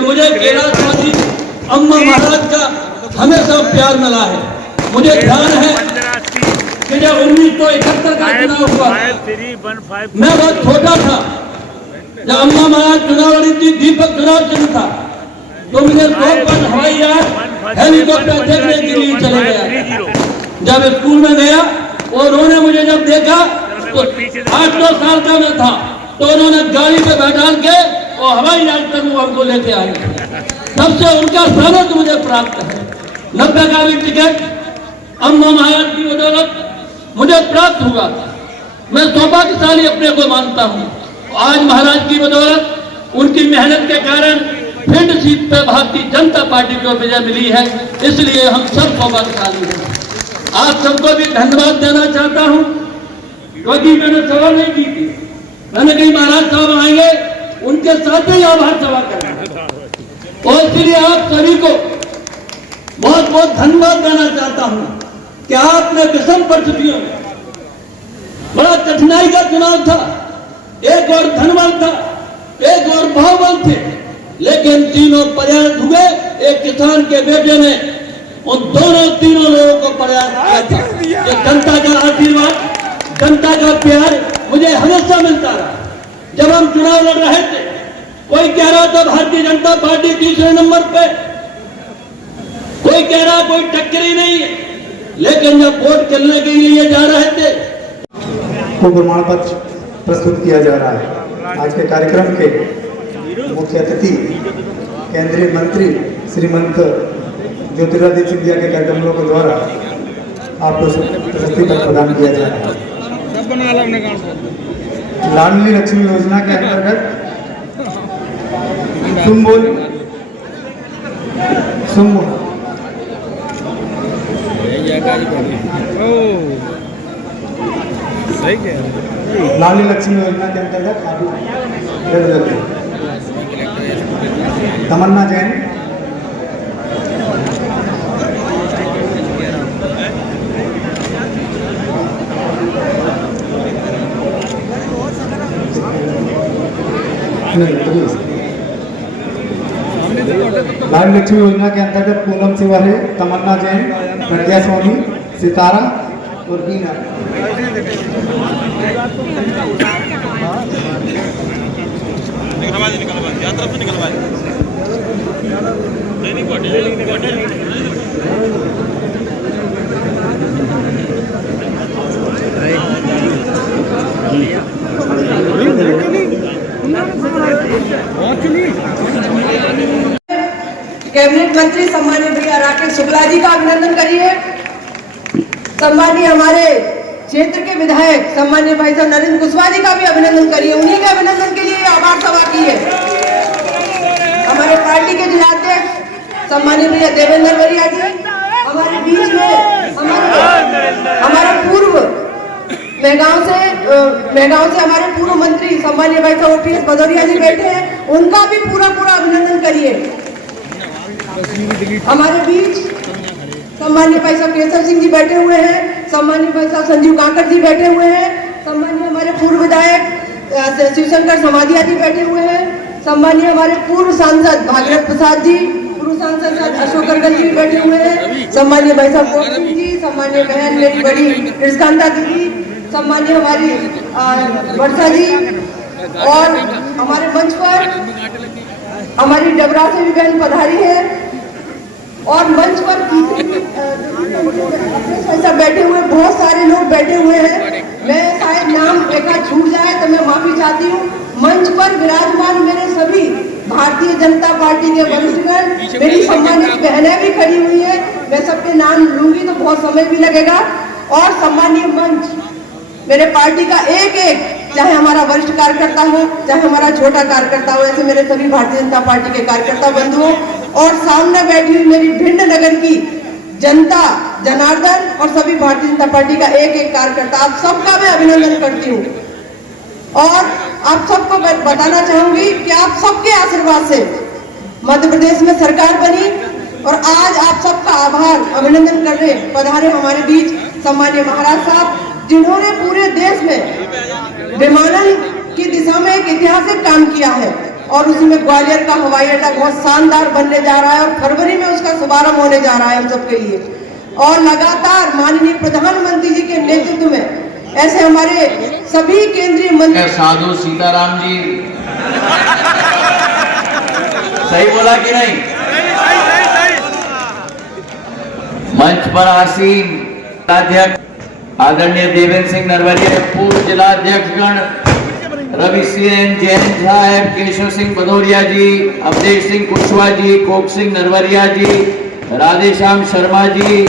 मुझे कैलाश वासी अम्मा महाराज का हमेशा प्यार मिला है। मुझे ध्यान है कि जब 1971 का चुनाव हुआ, मैं बहुत छोटा था, जब अम्मा महाराज चुनाव लड़ी थी, दीपक चुनाव चिन्ह था, तो मुझे 100 पल हवाई जहाज हेलीकॉप्टर देखने के लिए चले गया। जब स्कूल में गया और उन्होंने मुझे जब देखा तो 8-9 साल का मैं था, तो उन्होंने गाड़ी पे बैठा के और हवाई जहाज तक वो हमको लेके आए। तब से उनका सहमत मुझे प्राप्त है। 90 का भी टिकट अम्मा महाराज की बदौलत मुझे प्राप्त हुआ। मैं सौभाग्यशाली अपने को मानता हूँ। आज महाराज की बदौलत, उनकी मेहनत के कारण भिंड सीट पे भारतीय जनता पार्टी को विजय मिली है, इसलिए हम सब सौभाग्यशाली हैं। आप सबको भी धन्यवाद देना चाहता हूँ, क्योंकि मैंने सभा नहीं की थी। मैंने कही महाराज साहब आएंगे, उनके साथ ही आभार सभा करें, और इसलिए आप सभी को बहुत बहुत धन्यवाद देना चाहता हूं कि आपने विषम परिस्थितियों में, बड़ा कठिनाई का चुनाव था, एक और धनवान था, एक और भाववान थे, लेकिन तीनों प्रयास हुए। एक किसान के बेटे ने उन तीनों लोगों को प्रयास किया था। जनता का आशीर्वाद, जनता का प्यार मुझे हमेशा मिलता रहा। जब हम चुनाव लड़ रहे थे, कोई कह रहा था भारतीय जनता पार्टी तीसरे नंबर पे, कोई कह रहा कोई टक्कर ही नहीं है, लेकिन जब वोट करने के लिए जा रहे थे को प्रमाण पत्र प्रस्तुत किया जा रहा है। आज के कार्यक्रम के मुख्य अतिथि केंद्रीय मंत्री श्रीमंत ज्योतिरादित्य सिंधिया के कार्यक्रमों के द्वारा आपको प्रशस्ति पत्र प्रदान किया जा रहा है। लाडली लक्ष्मी योजना के अंतर्गत लाडली लक्ष्मी योजना के अंतर्गत तमन्ना जैन, लाडली लक्ष्मी योजना के अंतर्गत पूनम तिवारी, तमन्ना जैन, प्रज्ञा स्वामी, सितारा और बीना। कैबिनेट मंत्री सम्मानीय भैया राकेश शुक्ला जी का अभिनंदन करिए। सम्मानीय हमारे क्षेत्र के विधायक सम्मानीय भाई साहब नरेंद्र कुशवाहा जी का भी अभिनंदन करिए। उन्हीं के अभिनंदन के लिए आभार सभा की है। हमारे पार्टी के जिलाध्यक्ष सम्मानीय भैया देवेंद्र वरिया जी, हमारे बीच में हमारे पूर्व मेहगांव से हमारे पूर्व मंत्री सम्मानीय भाई साहब OPS भदौरिया जी बैठे हैं, उनका भी पूरा अभिनंदन करिए। हमारे बीच सम्मानीय भाई साहब केसर सिंह जी बैठे हुए हैं, सम्मानीय भाई साहब संजीव काकड़ जी बैठे हुए हैं, सम्मानीय हमारे पूर्व विधायक शिवशंकर समाधिया जी बैठे हुए हैं, सम्मानीय हमारे पूर्व सांसद भागीरथ प्रसाद जी, पूर्व सांसद अशोक करगल जी बैठे हुए हैं, सम्मानीय भाई साहब कोट सिंह जी, सम्मानीय बहन मेरी बड़ी कृष्कांता दीदी, सम्मानीय हमारी वर्षा जी, और हमारे मंच पर हमारी डबरा से भी बहन पधारी है, और मंच पर सब बैठे हुए बहुत सारे लोग बैठे हुए हैं। मैं शायद नाम देखा छूट जाए तो मैं माफी चाहती हूँ। मंच पर विराजमान मेरे सभी भारतीय जनता पार्टी के वरिष्ठगण, मेरी सम्मानित बहनें भी खड़ी हुई है, मैं सबके नाम लूंगी तो बहुत समय भी लगेगा। और सम्मानीय मंच, मेरे पार्टी का एक एक, चाहे हमारा वरिष्ठ कार्यकर्ता हो, चाहे हमारा छोटा कार्यकर्ता हो, ऐसे मेरे सभी भारतीय जनता पार्टी के कार्यकर्ता बंधुओं और सामने बैठी हुई मेरी भिंड नगर की जनता, जनार्दन और सभी भारतीय जनता पार्टी का एक एक कार्यकर्ता, आप सबका मैं अभिनंदन करती हूँ। और आप सबको मैं बताना चाहूंगी कि आप सबके आशीर्वाद से मध्य प्रदेश में सरकार बनी और आज आप सबका आभार अभिनंदन करने पधारे हमारे बीच सम्मानीय महाराज साहब, जिन्होंने पूरे देश में विमानन की दिशा में एक ऐतिहासिक काम किया है और उसी में ग्वालियर का हवाई अड्डा बहुत शानदार बनने जा रहा है और फरवरी में उसका शुभारंभ होने जा रहा है हम सबके लिए। और लगातार माननीय प्रधानमंत्री जी के नेतृत्व में ऐसे हमारे सभी केंद्रीय मंत्री, साधु सीताराम जी, सही बोला कि नहीं? मंच पर आसीन अध्यक्ष आदरणीय देवेंद्र सिंह नरवरिया, पूर्व जिलाध्यक्षगण रवि सिंह जैन साहब, केशव सिंह भदौरिया जी, अवधेश सिंह कुशवाहा जी, कोक सिंह नरवरिया जी, राधेश्याम शर्मा जी,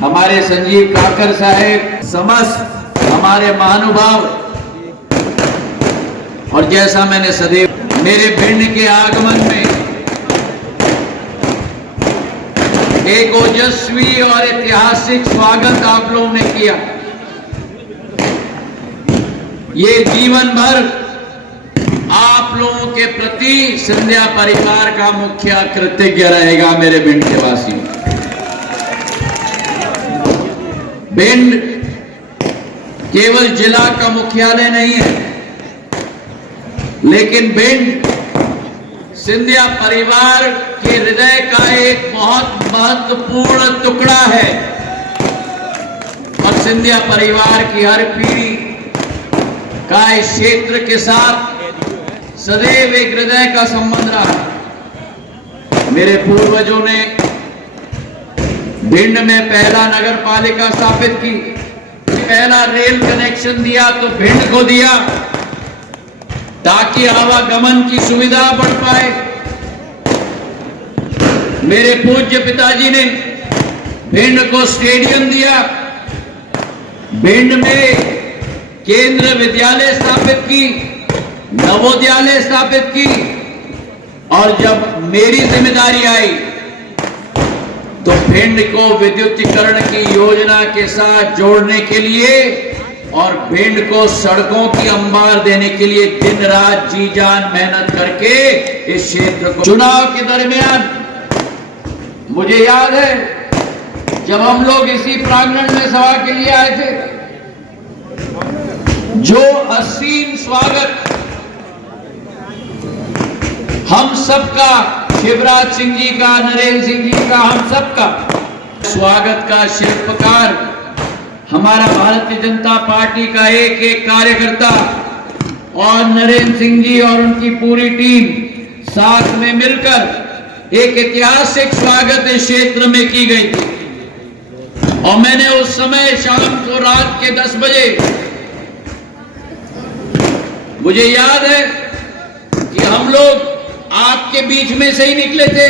हमारे संजीव काकर साहब, समस्त हमारे महानुभाव, और जैसा मैंने सदैव मेरे भिंड के आगमन में एक ओजस्वी और ऐतिहासिक स्वागत आप लोगों ने किया, ये जीवन भर आप लोगों के प्रति सिंधिया परिवार का मुख्य कृतज्ञ रहेगा। मेरे भिंड के वासी, भिंड केवल जिला का मुख्यालय नहीं है, लेकिन भिंड सिंधिया परिवार के हृदय का एक बहुत महत्वपूर्ण टुकड़ा है और सिंधिया परिवार की हर पीढ़ी का इस क्षेत्र के साथ सदैव एक हृदय का संबंध रहा। मेरे पूर्वजों ने भिंड में पहला नगर पालिका स्थापित की, पहला रेल कनेक्शन दिया तो भिंड को दिया ताकि आवागमन की सुविधा बढ़ पाए। मेरे पूज्य पिताजी ने भिंड को स्टेडियम दिया, भिंड में केंद्र विद्यालय स्थापित की, नवोदयालय स्थापित की, और जब मेरी जिम्मेदारी आई तो भिंड को विद्युतीकरण की योजना के साथ जोड़ने के लिए और भिंड को सड़कों की अंबार देने के लिए दिन रात जी जान मेहनत करके इस क्षेत्र को, चुनाव के दरमियान मुझे याद है जब हम लोग इसी प्रांगण में सभा के लिए आए थे, जो असीम स्वागत हम सबका, शिवराज सिंह जी का, नरेंद्र सिंह जी का, हम सबका स्वागत का शिल्पकार हमारा भारतीय जनता पार्टी का एक एक कार्यकर्ता और नरेंद्र सिंह जी और उनकी पूरी टीम साथ में मिलकर एक ऐतिहासिक स्वागत इस क्षेत्र में की गई थी। और मैंने उस समय शाम को रात के 10 बजे, मुझे याद है कि हम लोग आपके बीच में से ही निकले थे,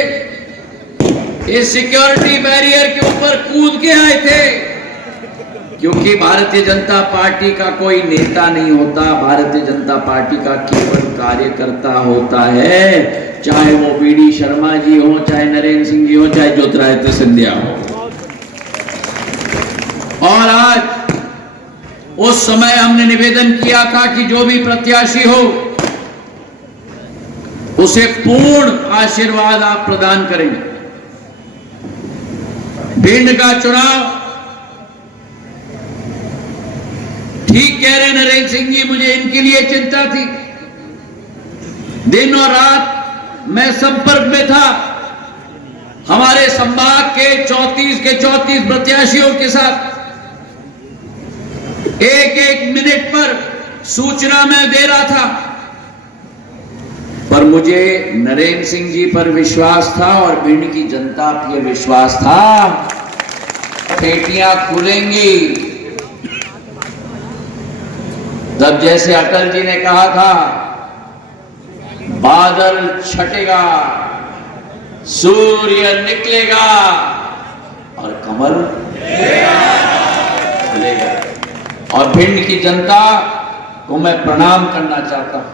इस सिक्योरिटी बैरियर के ऊपर कूद के आए थे, क्योंकि भारतीय जनता पार्टी का कोई नेता नहीं होता, भारतीय जनता पार्टी का केवल कार्यकर्ता होता है, चाहे वो वी.डी. शर्मा जी हो, चाहे नरेंद्र सिंह जी हो, चाहे ज्योतिरादित्य सिंधिया हो। और आज उस समय हमने निवेदन किया था कि जो भी प्रत्याशी हो उसे पूर्ण आशीर्वाद आप प्रदान करेंगे। भिंड का चुनाव, ठीक कह रहे नरेंद्र सिंह जी, मुझे इनके लिए चिंता थी, दिन और रात मैं संपर्क में था हमारे संभाग के 34 प्रत्याशियों के साथ, एक एक मिनट पर सूचना मैं दे रहा था, पर मुझे नरेंद्र सिंह जी पर विश्वास था और भिंड की जनता पर विश्वास था, पेटियां खुलेंगी। तब जैसे अटल जी ने कहा था, बादल छटेगा, सूर्य निकलेगा, कमल खिलेगा। और भिंड की जनता को मैं प्रणाम करना चाहता हूं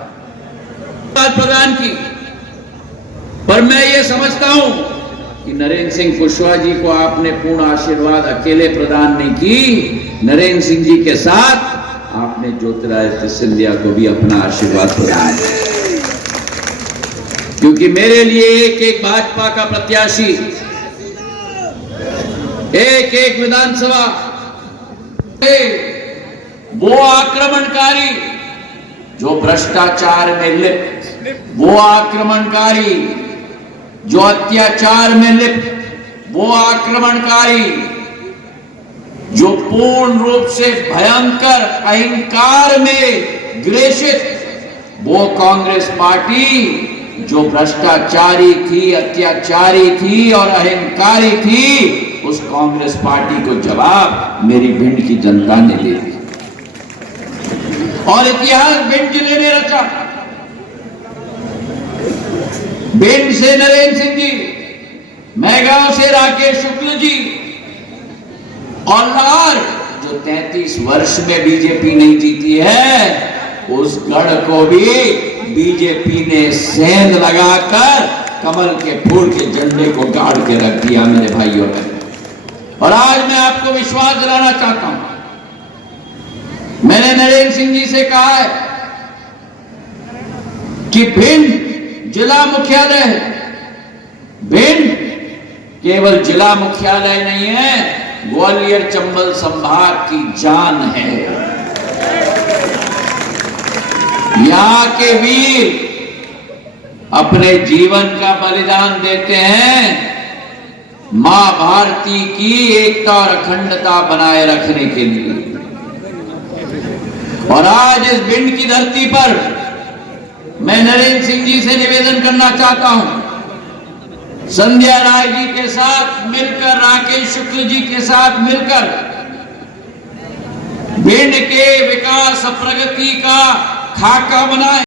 बात प्रदान की, पर मैं ये समझता हूं कि नरेंद्र सिंह कुशवाहा जी को आपने पूर्ण आशीर्वाद अकेले प्रदान नहीं की, नरेंद्र सिंह जी के साथ आपने ज्योतिरादित्य सिंधिया को भी अपना आशीर्वाद प्रदान किया। क्योंकि मेरे लिए एक एक भाजपा का प्रत्याशी, एक एक विधानसभा, वो आक्रमणकारी जो भ्रष्टाचार में लिप्त, वो आक्रमणकारी जो अत्याचार में लिप्त, वो आक्रमणकारी जो पूर्ण रूप से भयंकर अहंकार में ग्रेसित, वो कांग्रेस पार्टी जो भ्रष्टाचारी थी, अत्याचारी थी और अहंकारी थी, उस कांग्रेस पार्टी को जवाब मेरी भिंड की जनता ने दे दिया। और इतिहास भिंड जिले ने रचा। भिंड से नरेंद्र सिंह जी, मैगांव से राकेश शुक्ल जी, और लार जो 33 वर्ष में बीजेपी नहीं जीती है, उस गढ़ को भी बीजेपी ने सेंध लगाकर कमल के फूल के झंडे को गाड़ के रख दिया मेरे भाइयों ने। और आज मैं आपको विश्वास दिलाना चाहता हूं, मैंने नरेंद्र सिंह जी से कहा है कि भिंड जिला मुख्यालय है। भिंड केवल जिला मुख्यालय नहीं है, ग्वालियर चंबल संभाग की जान है। यहां के वीर अपने जीवन का बलिदान देते हैं मां भारती की एकता और अखंडता बनाए रखने के लिए। और आज इस भिंड की धरती पर मैं नरेंद्र सिंह जी से निवेदन करना चाहता हूं, संध्या राय जी के साथ मिलकर, राकेश शुक्ल जी के साथ मिलकर भिंड के विकास प्रगति का खाका बनाए।